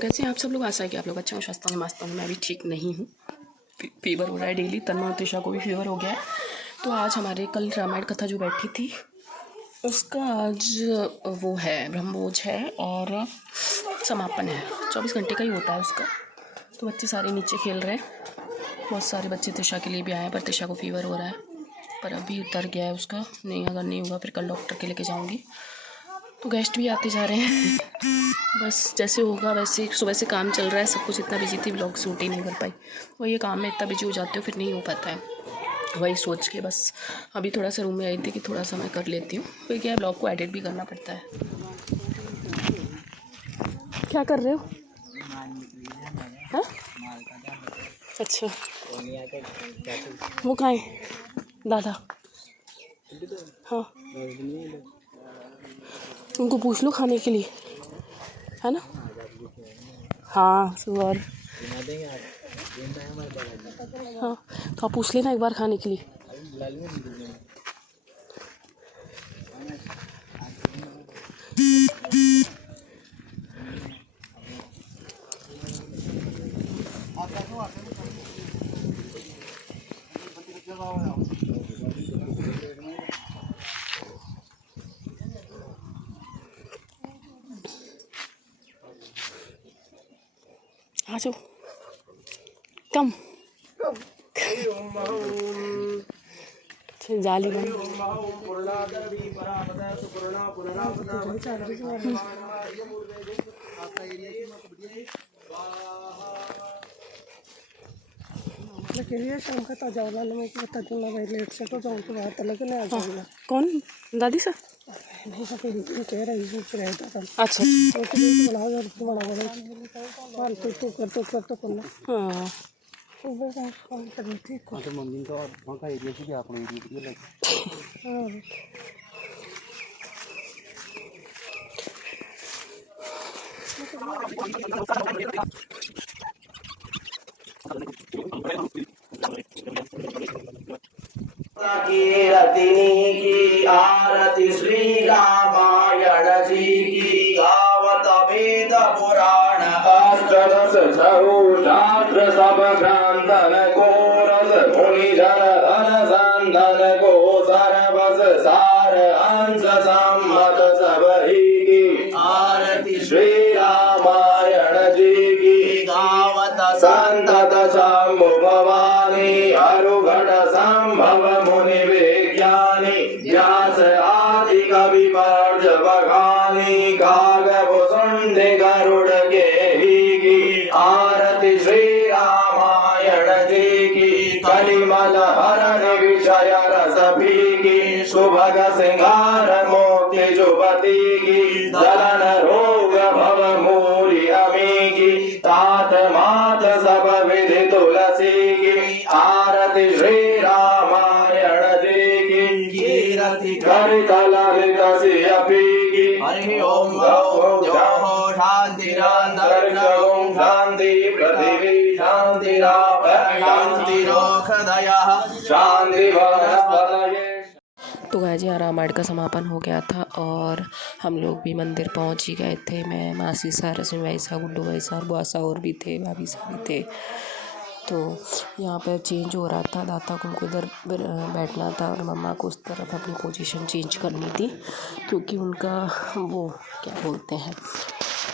कैसे हैं आप सब लोग? आशा है कि आप लोग अच्छे हों, स्वस्थ होंगे, मस्त होंगे। मैं भी ठीक नहीं हूँ, फीवर हो रहा है डेली। तन्मा और त्रिशा को भी फीवर हो गया है। तो आज हमारे कल रामायण कथा जो बैठी थी उसका आज वो है, ब्रह्मभोज है और समापन है। 24 घंटे का ही होता है उसका। तो बच्चे सारे नीचे खेल रहे हैं। बहुत सारे बच्चे त्रिशा के लिए भी आए हैं, पर त्रिशा को फीवर हो रहा है, पर अभी उतर गया है उसका। नहीं, अगर नहीं होगा फिर कल डॉक्टर के लेके जाऊँगी। तो गेस्ट भी आते जा रहे हैं। बस जैसे होगा वैसे। सुबह से काम चल रहा है, सब कुछ इतना बिजी थी, व्लॉग शूट ही नहीं कर पाई। वही ये काम में इतना बिजी हो जाते हो फिर नहीं हो पाता है। वही सोच के बस अभी थोड़ा सा रूम में आई थी कि थोड़ा सा मैं कर लेती हूँ। फिर क्या है, ब्लॉग को एडिट भी करना पड़ता है। क्या कर रहे हो? हाँ, अच्छा। वो कहाँ है दादा? हाँ, उनको पूछ लो खाने के लिए, है ना? हाँ, सुबह। हाँ, तो आप पूछ लेना एक बार खाने के लिए। आ जाओ, कम जाली बंद। शाम का ताजा वाला मैं बता दूंगा भाई, लेट से तो जाऊँ तो बात अलग है। आ जाऊँगा। कौन दादी सर? नहीं सर, कह रही सोच रहे था। अच्छा, तो कर तो करना। हाँ, मम्मी का वहाँ का एरिया भी आप एरिया की रतिनी की आरती श्री रामायण जी की गावत वेद पुराण अष्टदश शास्त्र सब ग्रंथन को रस मुनि जन धन संधन को सर्वस सार अंश सम्मत सब ही की आरती श्री रामायण जी की गावत संतत शंभु भवानी अरुघट संभव मुनि विज्ञानी व्यास आदि कवि वर्ज बखानी काग भुसुंड गरुड़ गेही की आरती श्री रामायण जी की कलिमल हरण विषय रस पी की सुभग सिंगार मोक्ति जुबती की दलन रोग भव मूरी अमी की तात मात सब विधि तुलसी की आरती श्री रामायण जी की कीरति कर कलित अपी की हरि ओम जो शांतिरांतरिक्षं शांति पृथिवी शांतिराप शांतिरोषधयः शांति वनस्पतये। तो गाय जी, रामायण का समापन हो गया था और हम लोग भी मंदिर पहुंच ही गए थे। मैं, मासी सा, रश्मि भाई सा, गुड्डू भाई सा और बुआ सा और भी थे, भाभी सा भी थे। तो यहाँ पर चेंज हो रहा था, दादा को उनको इधर बैठना था और मम्मा को उस तरफ अपनी पोजीशन चेंज करनी थी, क्योंकि उनका वो क्या बोलते हैं,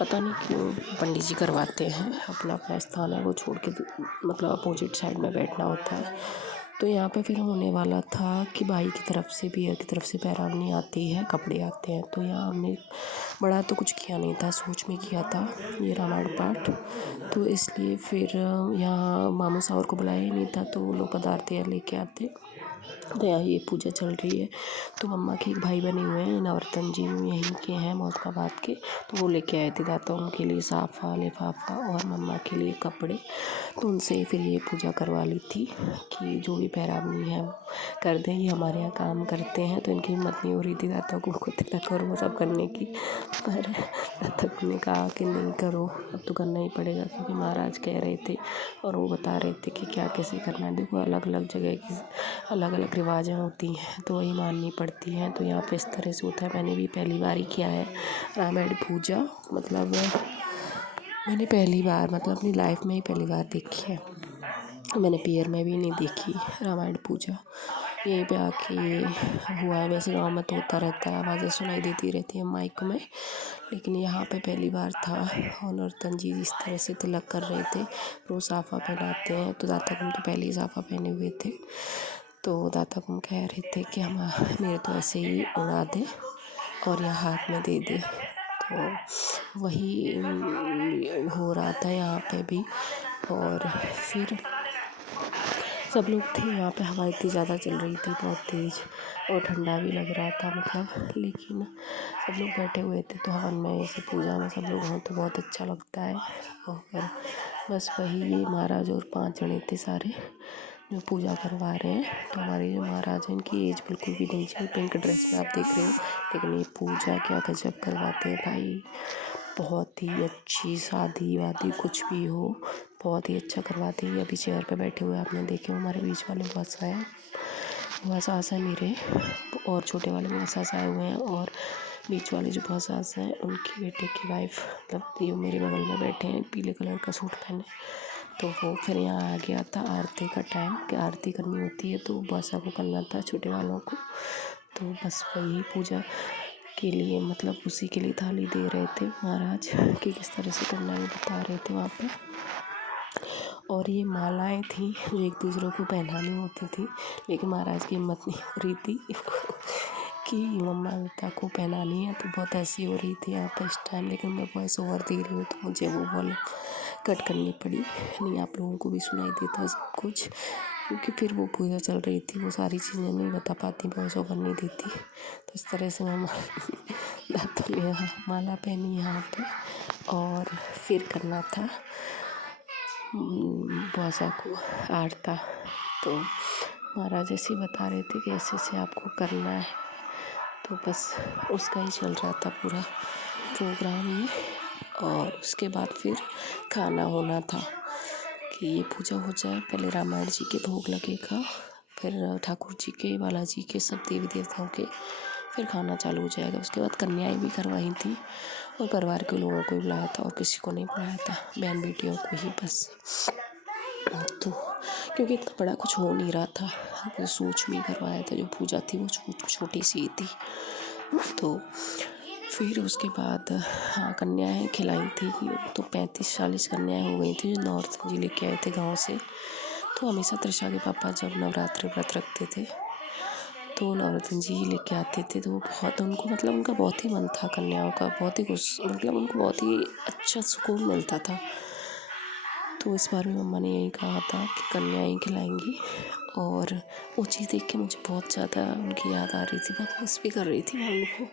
पता नहीं क्यों पंडित जी करवाते हैं, अपना अपना स्थान है वो छोड़ के मतलब अपोजिट साइड में बैठना होता है। तो यहाँ पे फिर होने वाला था कि भाई की तरफ से, भैया की तरफ से पैरावनी आती है, कपड़े आते हैं। तो यहाँ हमने बड़ा तो कुछ किया नहीं था, सोच में किया था ये रामायण पाठ। तो इसलिए फिर यहाँ मामू सावर को बुलाया ही नहीं था, तो वो लोग पदार्थ लेके आते। तो यहाँ ये पूजा चल रही है। तो मम्मा के एक भाई बने हुए हैं नवरतन जी, यहीं के हैं मौलकाबाद के। तो वो लेके आए थे दाता उनके लिए साफ़ा लिफाफा और मम्मा के लिए कपड़े। तो उनसे फिर ये पूजा करवा ली थी कि जो भी पैरावनी है कर दें, ये हमारे यहाँ काम करते हैं। तो इनकी हिम्मत नहीं हो रही थी दाता को तक और वो सब करने की, पर दाता ने कहा कि नहीं करो, अब तो करना ही पड़ेगा, क्योंकि महाराज कह रहे थे और वो बता रहे थे कि क्या कैसे करना है। देखो, अलग अलग जगह की अलग अलग रिवाजें होती हैं, तो वही माननी पड़ती हैं। तो यहाँ पे इस तरह से होता है। मैंने भी पहली बार ही किया है रामायण पूजा, मतलब मैंने पहली बार मतलब अपनी लाइफ में ही पहली बार देखी है। मैंने पियर में भी नहीं देखी रामायण पूजा, यहीं पे आके हुआ है। वैसे गाँव में तो होता रहता है, आवाज़ें सुनाई देती रहती हैं माइक में, लेकिन यहाँ पे पहली बार था। और नर्तन जी जिस तरह से तिलक कर रहे थे, वो साफा पहनाते हैं, तो दाता कुम तो पहले ही साफा पहने हुए थे। तो दाता कुम कह रहे थे कि हम मेरे तो ऐसे ही उड़ा दे और या हाथ में दे दे। तो वही हो रहा था यहाँ पे भी। और फिर सब लोग थे यहाँ पे, हवा इतनी ज़्यादा चल रही थी, बहुत तेज़, और ठंडा भी लग रहा था मतलब। लेकिन सब लोग बैठे हुए थे, तो हवन में ऐसे पूजा में सब लोग हों तो बहुत अच्छा लगता है। और बस वही ये महाराज और 5 जने थे सारे जो पूजा करवा रहे हैं। तो हमारे जो महाराज हैं इनकी एज बिल्कुल भी नहीं चाहिए, पिंक ड्रेस में आप देख रहे हो, लेकिन ये पूजा क्या गजब करवाते हैं भाई। बहुत ही अच्छी शादी वादी कुछ भी हो, बहुत ही अच्छा करवाते हैं। अभी चेयर पे बैठे हुए आपने देखे, हमारे बीच वाले बुआ हैं, बुआ सास है मेरे, और छोटे वाले बुआ सास आए हुए हैं, और बीच वाले जो बुआ सास हैं उनकी बेटे की वाइफ, मतलब ये मेरे बगल में बैठे हैं, पीले कलर का सूट पहने। तो वो फिर यहाँ आ गया था आरती का टाइम, कि आरती करनी होती है, तो बुआ साहब को करना था छोटे वालों को। तो बस वही पूजा के लिए मतलब उसी के लिए थाली दे रहे थे महाराज, कि किस तरह से करना है बता रहे थे वहाँ पे। और ये मालाएं थी जो एक दूसरे को पहनानी होती थी, लेकिन महाराज की हिम्मत नहीं हो रही थी कि मम्मा बेटा को पहनानी है। तो बहुत ऐसी हो रही थी यहाँ पर इस टाइम, लेकिन मैं वॉइस ओवर दे रही हूँ तो मुझे वो वॉल्यूम कट करनी पड़ी, नहीं आप लोगों को भी सुनाई देता सब कुछ, क्योंकि फिर वो पूजा चल रही थी, वो सारी चीज़ें नहीं बता पाती, वॉइस ओवर नहीं देती। तो इस तरह से मम्मा दांतों ने माला पहनी यहाँ पे, और फिर करना था बुआ को आरता। तो महाराज ऐसे ही बता रहे थे कि ऐसे ऐसे आपको करना है। तो बस उसका ही चल रहा था पूरा प्रोग्राम ये। और उसके बाद फिर खाना होना था कि ये पूजा हो जाए, पहले रामायण जी के भोग लगेगा, फिर ठाकुर जी के, बालाजी के, सब देवी देवताओं के, फिर खाना चालू हो जाएगा। उसके बाद कन्याएं भी करवाई थी, और परिवार के लोगों को बुलाया था, और किसी को नहीं बुलाया था, बहन बेटियों को ही बस। तो क्योंकि इतना बड़ा कुछ हो नहीं रहा था, तो सोच में करवाया था, जो पूजा थी वो छोटी सी थी। तो फिर उसके बाद हाँ कन्याएं खिलाई थी, तो 35-40 कन्याएं हो गई थी जो नॉर्थ जी लेके आए थे गाँव से। तो हमेशा त्रिशा के पापा जब नवरात्रि व्रत रखते थे तो नवरत्न जी ही लेके आते थे। तो वो बहुत उनको मतलब उनका बहुत ही मन था कन्याओं का, बहुत ही कुछ मतलब उनको बहुत ही अच्छा सुकून मिलता था। तो इस बार भी मम्मा ने यही कहा था कि कन्याएं खिलाएंगी, और वो चीज़ देख के मुझे बहुत ज़्यादा उनकी याद आ रही थी, बहुत मिस भी कर रही थी मैं उनको।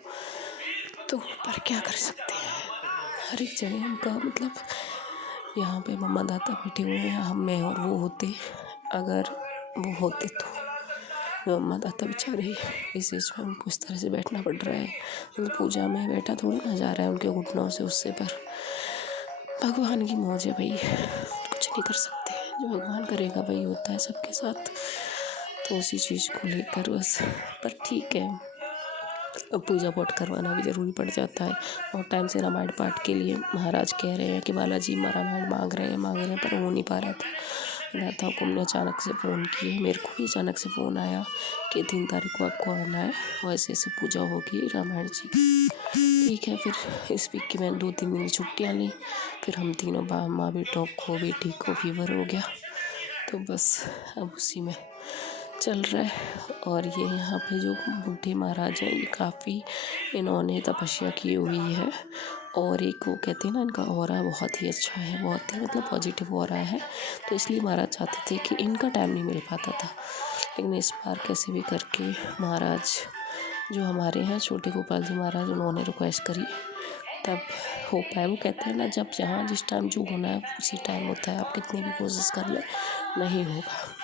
तो पर क्या कर सकते हैं, हर एक जगह उनका मतलब, यहाँ पे मम्मा दादा बैठे हुए हैं, हम मैं और वो होते, अगर वो होते तो मम्मा दादा बेचारे इस एज में उनको इस तरह से बैठना पड़ रहा है, मतलब पूजा में बैठा थोड़ी ना जा रहा है उनके घुटनों से उससे। पर भगवान की मौज है भाई, कुछ नहीं कर सकते, जो भगवान करेगा वही होता है सबके साथ। तो उसी चीज़ को लेकर बस, पर ठीक है, अब पूजा पाठ करवाना भी ज़रूरी पड़ जाता है। बहुत टाइम से रामायण पाठ के लिए महाराज कह रहे हैं कि बालाजी रामायण मांग रहे हैं, पर हो नहीं पा रहा था। दाता को हमने अचानक से फ़ोन किए, मेरे को भी अचानक से फ़ोन आया कि 3 तारीख को आपको आना है, और ऐसे ऐसे पूजा होगी रामायण जी की। ठीक है, फिर इस वीक की मैंने 2-3 दिन की छुट्टियाँ ली। फिर हम तीनों माँ बेटों को, बेटी को फीवर हो गया, तो बस अब उसी में चल रहा है। और ये यहाँ पे जो बूढ़े महाराज हैं, ये काफ़ी इन्होंने तपस्या की हुई है, और एक वो कहते हैं ना, इनका ऑरा बहुत ही अच्छा है, बहुत ही मतलब पॉजिटिव ऑरा है। तो इसलिए महाराज चाहते थे कि इनका टाइम नहीं मिल पाता था, लेकिन इस बार कैसे भी करके महाराज जो हमारे हैं छोटे गोपाल जी महाराज, उन्होंने रिक्वेस्ट करी तब हो पाया। वो कहते हैं ना, जब जहाँ जिस टाइम जो होना है उसी टाइम होता है, आप कितनी भी कोशिश कर लें नहीं होगा।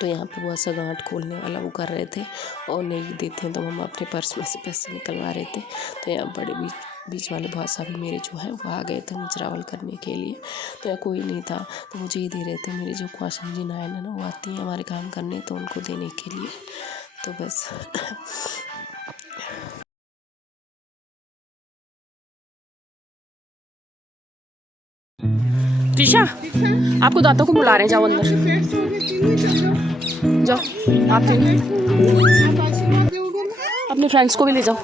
तो यहाँ पे वो ऐसा गांठ खोलने वाला वो कर रहे थे, और नहीं देते हैं तो मम्मा अपने पर्स में से पैसे निकलवा रहे थे। तो यहाँ बड़े बीच वाले भाषा भी मेरे जो हैं वो आ गए थे मुजरावल करने के लिए। तो यहाँ कोई नहीं था, तो मुझे ही दे रहे थे, मेरी जो क्वाशन जी नायन है ना, वो आती हैं हमारे काम करने, तो उनको देने के लिए। तो बस त्रिशा, आपको दांतों को बुला रहे हैं, जाओ अंदर जाओ। आप तीन अपने फ्रेंड्स को भी ले जाओ।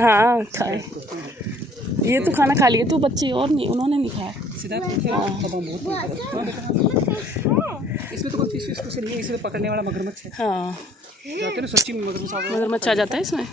हाँ खाए, ये तो खाना खा लिए तो बच्चे, और नहीं, उन्होंने नहीं खाया। इसमें तो कोई फिश कुछ नहीं है, इसमें पकड़ने वाला मगरमच्छ है। हाँ जाते ना सच्ची में मगरमच्छ मगरमच्छ आ जाता है इसमें।